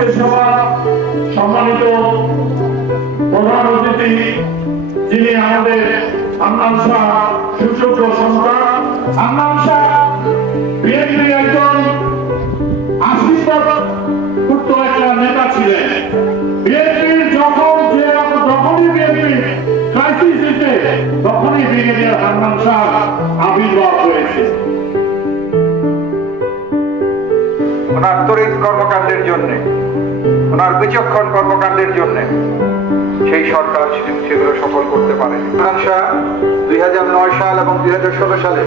আজকের সভা সম্মানিত প্রধান অতিথি যিনি আমাদের হান্নান শাহ সুযোগ্য সন্তান। হান্নান শাহ বিএনপির একজন আশীর্বাদযুক্ত একটা নেতা ছিলেন। বিএনপির যখনই বিএনপি ক্রাইসিস হয়েছে তখনই ব্রিগেডিয়ার হান্নান শাহ আবির্ভাব হয়েছে। ওনার তড়িৎ কর্মকাণ্ডের জন্য, ওনার বিচক্ষণ কর্মকাণ্ডের জন্য সেই সরকার সেগুলো সফল করতে পারে। হান্নান শাহ 2009 সাল এবং 2016 সালে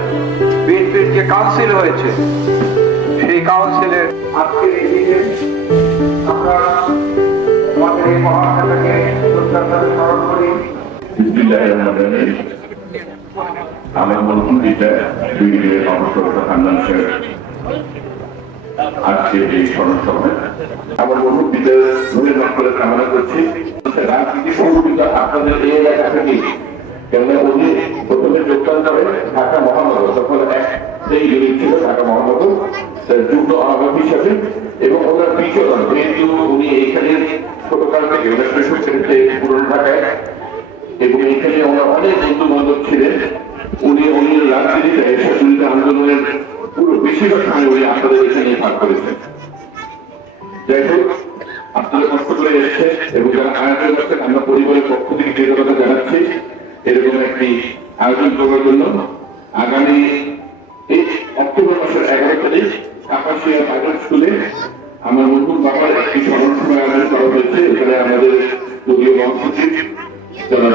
বিএনপির যে কাউন্সিল হয়েছে সেই কাউন্সিলের আজকের এই দিনে আমরা আমাদের এই মহান নেতাকে শ্রদ্ধার সাথে স্মরণ করি। আমার মন্ত্রীটা ব্রিগেডিয়ার হান্নান শাহ আজকে এই স্মরণ সভায় আমার বন্ধুদের মনের নকলে কামনা করছি। রাজনীতি সংগঠিত আপনাদের এই এলাকা থেকে, কেননা উনি প্রথমে যোগদান করে ঢাকা মহানগর, তখন সেই ইউনিট ছিল ঢাকা মহানগর যুগ্ম আহ্বায়ক হিসাবে, এবং ওনার বিচরণ যেহেতু উনি এইখানে ছোটকাল থেকে পুরনো ঢাকায়, এবং এখানে ওনার অনেক বন্ধু বান্ধব ছিলেন। উনি রাজনীতিতে স্বাধীনতা আন্দোলনের পুরো বেশিরভাগ সময় উনি আপনাদের এখানে ভাগ করেছেন। যাই হোক, আপনারা কষ্ট করে এসেছে এবং যারা আয়োজন করছেন আমরা পরিবারের পক্ষ থেকে কৃতজ্ঞতা জানাচ্ছি এরকম একটি আয়োজন করার জন্য। আগামী এই অক্টোবর মাসের 11 তারিখ কাপাসিয়া প্রাইভেট স্কুলে আমার নতুন বাবার একটি স্মরণ সভা আয়োজন করা হয়েছে। এখানে আমাদের দলীয় মহাসচিব যারা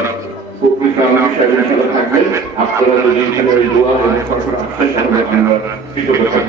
সাহেবের সাথে থাকবেন। আপনারা যদি এখানে ওই দোয়া সরকার আসছে তাহলে আমরা কৃতজ্ঞতা